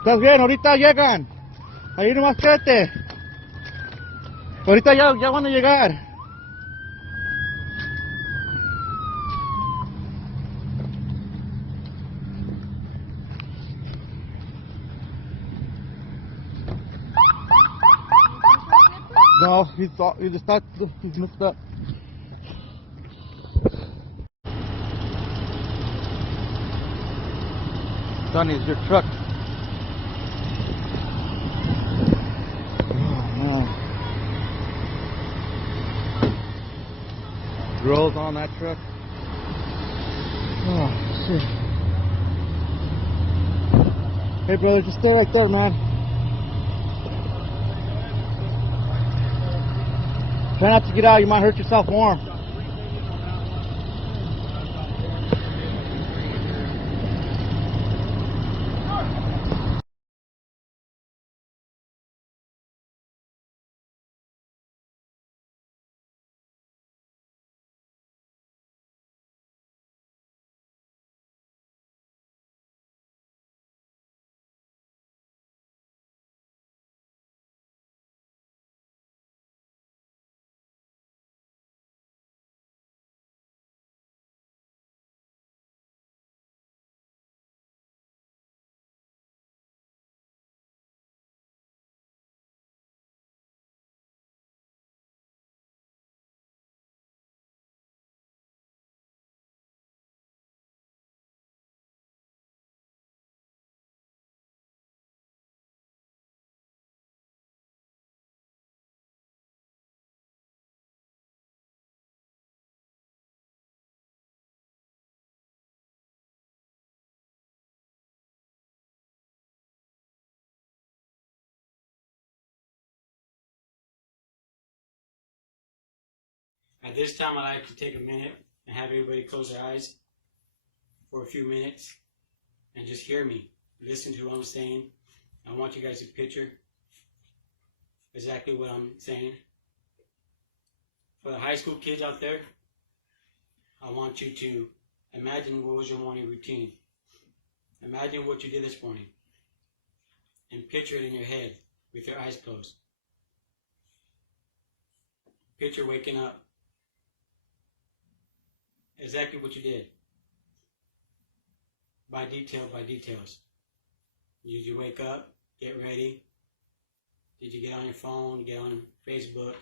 ¿Estás bien? Ahorita llegan. Ahí nomás quédate. Ahorita ya van a llegar. No, he's not. He's messed up. Sonny, it's your truck. Oh, man. Grills on that truck. Oh, shit. Hey, brother, just stay right there, man. Try not to get out. You might hurt yourself more. At this time, I'd like to take a minute and have everybody close their eyes for a few minutes and just hear me. Listen to what I'm saying. I want you guys to picture exactly what I'm saying. For the high school kids out there, I want you to imagine what was your morning routine. Imagine what you did this morning and picture it in your head with your eyes closed. Picture waking up. Exactly what you did. By details. Did you wake up, get ready? Did you get on your phone, get on Facebook,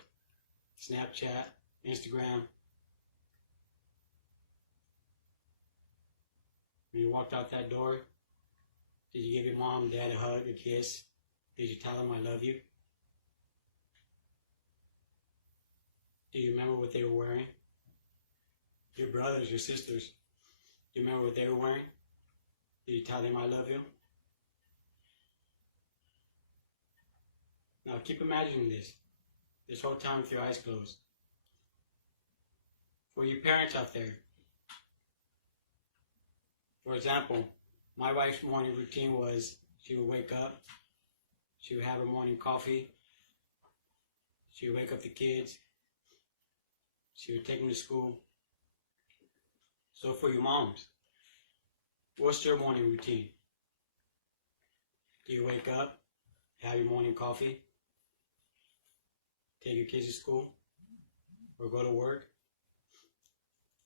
Snapchat, Instagram? When you walked out that door, did you give your mom and dad a hug, a kiss? Did you tell them I love you? Do you remember what they were wearing? Your brothers, your sisters, do you remember what they were wearing? Did you tell them I love you? Now keep imagining this whole time with your eyes closed. For your parents out there, for example, my wife's morning routine was she would wake up, she would have her morning coffee, she would wake up the kids, she would take them to school. So for your moms, what's your morning routine? Do you wake up, have your morning coffee, take your kids to school, or go to work?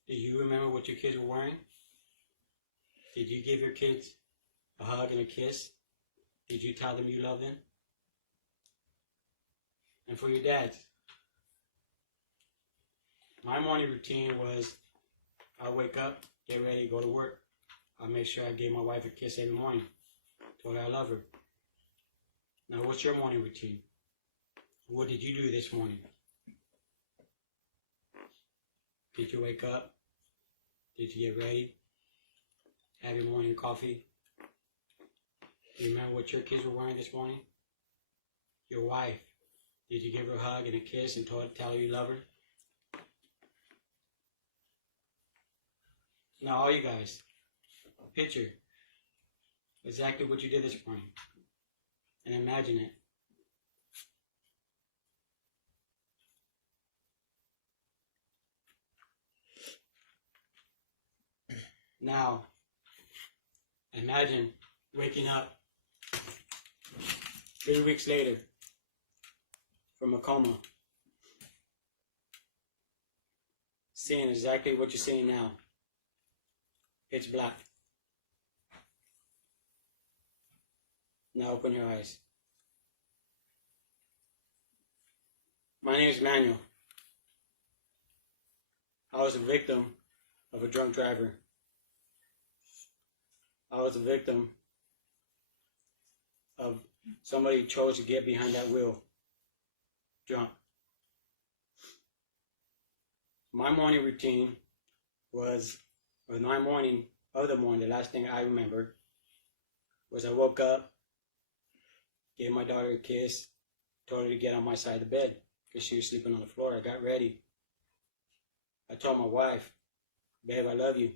Do you remember what your kids were wearing? Did you give your kids a hug and a kiss? Did you tell them you love them? And for your dads, my morning routine was I wake up, get ready, go to work. I make sure I give my wife a kiss every morning. Told her I love her. Now, what's your morning routine? What did you do this morning? Did you wake up? Did you get ready? Have your morning coffee? Do you remember what your kids were wearing this morning? Your wife, did you give her a hug and a kiss and tell her you love her? Now all you guys, picture exactly what you did this morning and imagine it. Now, imagine waking up 3 weeks later, from a coma, seeing exactly what you're seeing now. It's black. Now open your eyes. My name is Manuel. I was a victim of a drunk driver. I was a victim of somebody who chose to get behind that wheel drunk. My morning routine was, or my morning of the morning, the last thing I remember was I woke up, gave my daughter a kiss, told her to get on my side of the bed because she was sleeping on the floor. I got ready. I told my wife, babe, I love you.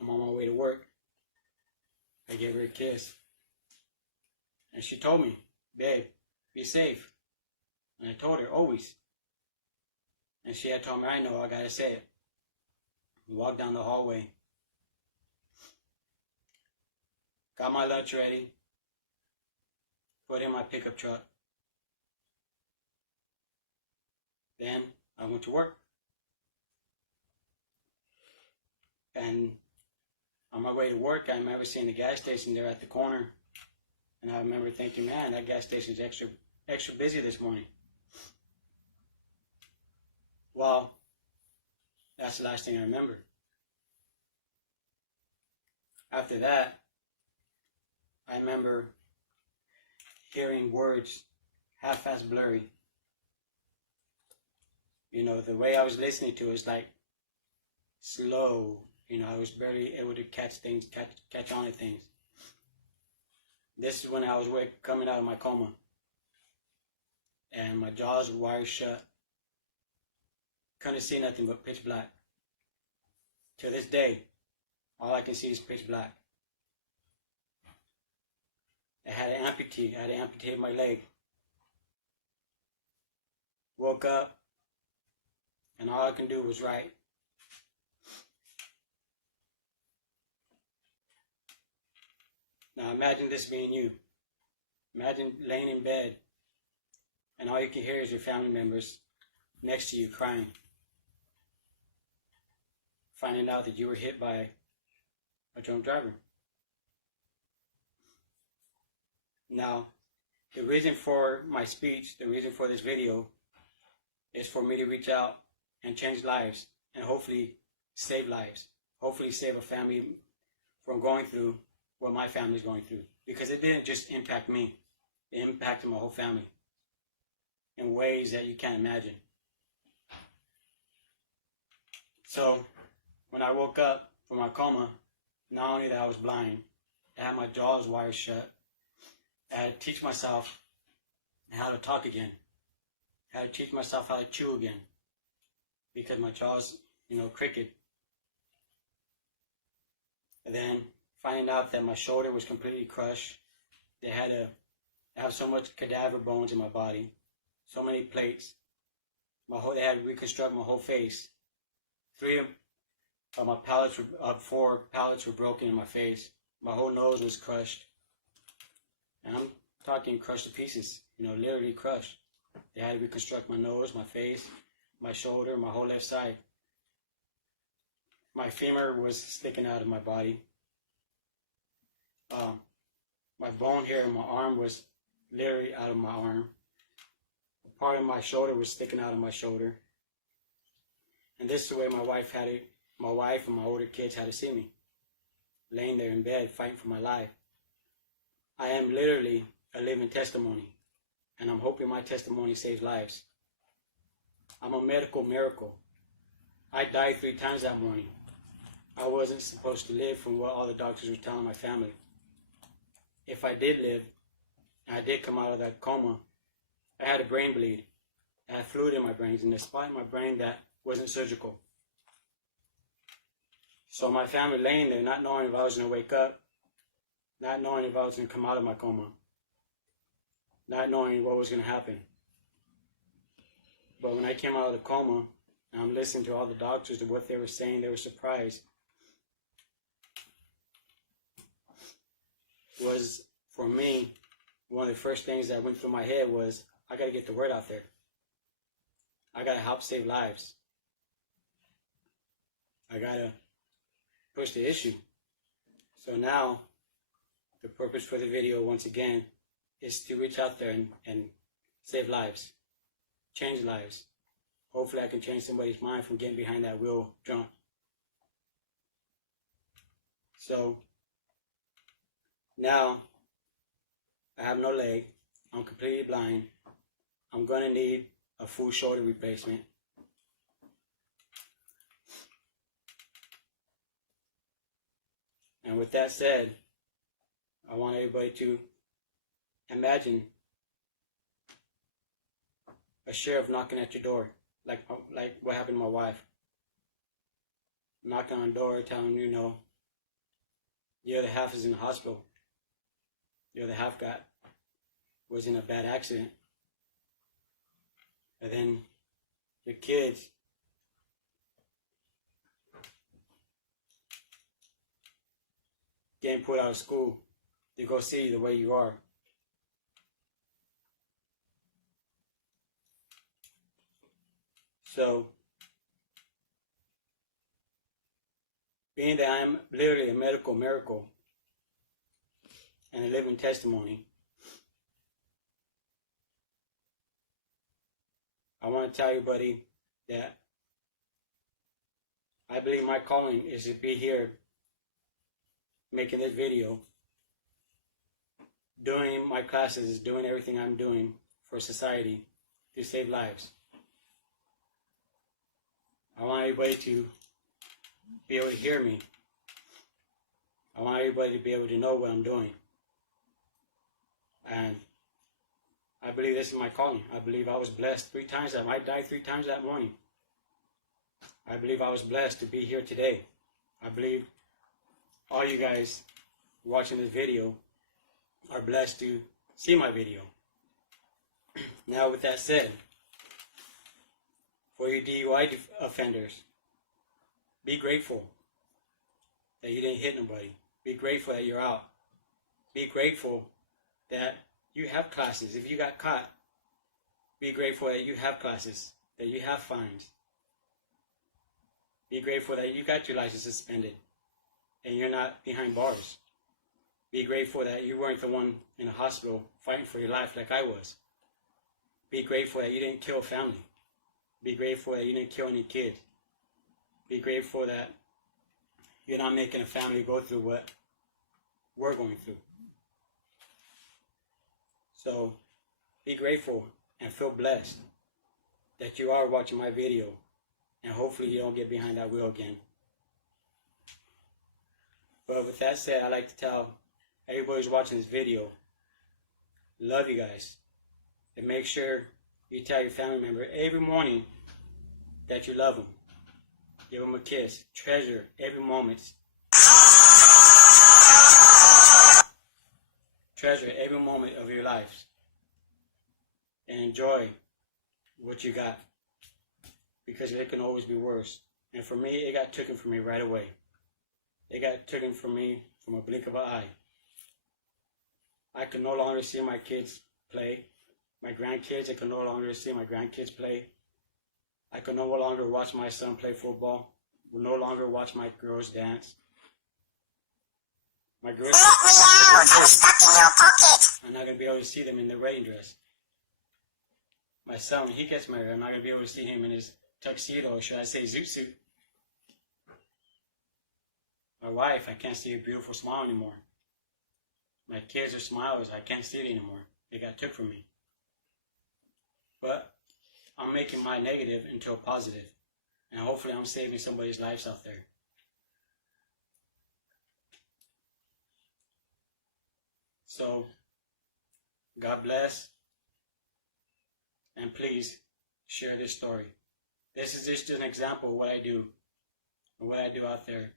I'm on my way to work. I gave her a kiss. And she told me, babe, be safe. And I told her, always. And she had told me, I know, I gotta say it. We walked down the hallway. Got my lunch ready. Put in my pickup truck. Then I went to work. And on my way to work, I remember seeing the gas station there at the corner. And I remember thinking, man, that gas station's extra busy this morning. Well, that's the last thing I remember. After that, I remember hearing words half-assed blurry. You know, the way I was listening to it was like slow. You know, I was barely able to catch things, catch on to things. This is when I was coming out of my coma. And my jaws were wired shut. Couldn't see nothing but pitch black. To this day, all I can see is pitch black. I had to amputate my leg. Woke up, and all I can do was write. Now imagine this being you. Imagine laying in bed, and all you can hear is your family members next to you crying. Finding out that you were hit by a drunk driver. Now, the reason for my speech, the reason for this video, is for me to reach out and change lives and hopefully save lives. Hopefully save a family from going through what my family's going through. Because it didn't just impact me, it impacted my whole family in ways that you can't imagine. So, when I woke up from my coma, not only that I was blind, I had my jaws wired shut. I had to teach myself how to talk again. I had to teach myself how to chew again. Because my jaws, crooked. And then finding out that my shoulder was completely crushed. They had to have so much cadaver bones in my body. So many plates. They had to reconstruct my whole face. 4 pallets were broken in my face. My whole nose was crushed. And I'm talking crushed to pieces, literally crushed. They had to reconstruct my nose, my face, my shoulder, my whole left side. My femur was sticking out of my body. My bone here in my arm was literally out of my arm. Part of my shoulder was sticking out of my shoulder. And this is the way my wife and my older kids had to see me. Laying there in bed, fighting for my life. I am literally a living testimony. And I'm hoping my testimony saves lives. I'm a medical miracle. I died 3 times that morning. I wasn't supposed to live from what all the doctors were telling my family. If I did live, and I did come out of that coma, I had a brain bleed. I had fluid in my brains, and a spot in my brain that wasn't surgical. So my family laying there, not knowing if I was going to wake up, not knowing if I was going to come out of my coma, not knowing what was going to happen. But when I came out of the coma, and I'm listening to all the doctors and what they were saying, they were surprised. Was for me one of the first things that went through my head was, I got to get the word out there. I got to help save lives. I got to push the issue. So now, the purpose for the video, once again, is to reach out there and save lives, change lives. Hopefully I can change somebody's mind from getting behind that wheel drunk. So, now, I have no leg. I'm completely blind. I'm going to need a full shoulder replacement. And with that said, I want everybody to imagine a sheriff knocking at your door, like what happened to my wife. Knocking on the door, telling you, the other half is in the hospital. The other half was in a bad accident. And then your kids getting put out of school to go see the way you are. So, being that I am literally a medical miracle and a living testimony, I want to tell everybody that I believe my calling is to be here making this video, doing my classes, doing everything I'm doing for society to save lives. I want everybody to be able to hear me. I want everybody to be able to know what I'm doing. And I believe this is my calling. I believe I was blessed 3 times. I died 3 times that morning. I believe I was blessed to be here today. I believe all you guys watching this video are blessed to see my video. Now, with that said, for you DUI offenders, be grateful that you didn't hit nobody. Be grateful that you're out. Be grateful that you have classes. If you got caught, be grateful that you have classes, that you have fines. Be grateful that you got your license suspended and you're not behind bars. Be grateful that you weren't the one in the hospital fighting for your life like I was. Be grateful that you didn't kill a family. Be grateful that you didn't kill any kids. Be grateful that you're not making a family go through what we're going through. So, be grateful and feel blessed that you are watching my video, and hopefully you don't get behind that wheel again. But with that said, I'd like to tell everybody who's watching this video, love you guys. And make sure you tell your family member every morning that you love them. Give them a kiss. Treasure every moment. Treasure every moment of your lives. And enjoy what you got. Because it can always be worse. And for me, it got taken from me right away. It got taken from me from a blink of an eye. I can no longer see my kids play. My grandkids, I can no longer see my grandkids play. I can no longer watch my son play football. Will no longer watch my girls dance. My girls, I'm not going to be able to see them in their wedding dress. My son, when he gets married, I'm not going to be able to see him in his tuxedo, or should I say zoot suit. My wife, I can't see her beautiful smile anymore. My kids are smilers, I can't see it anymore. They got took from me. But I'm making my negative into a positive. And hopefully I'm saving somebody's lives out there. So, God bless. And please share this story. This is just an example of what I do. And what I do out there.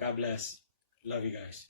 God bless. Love you guys.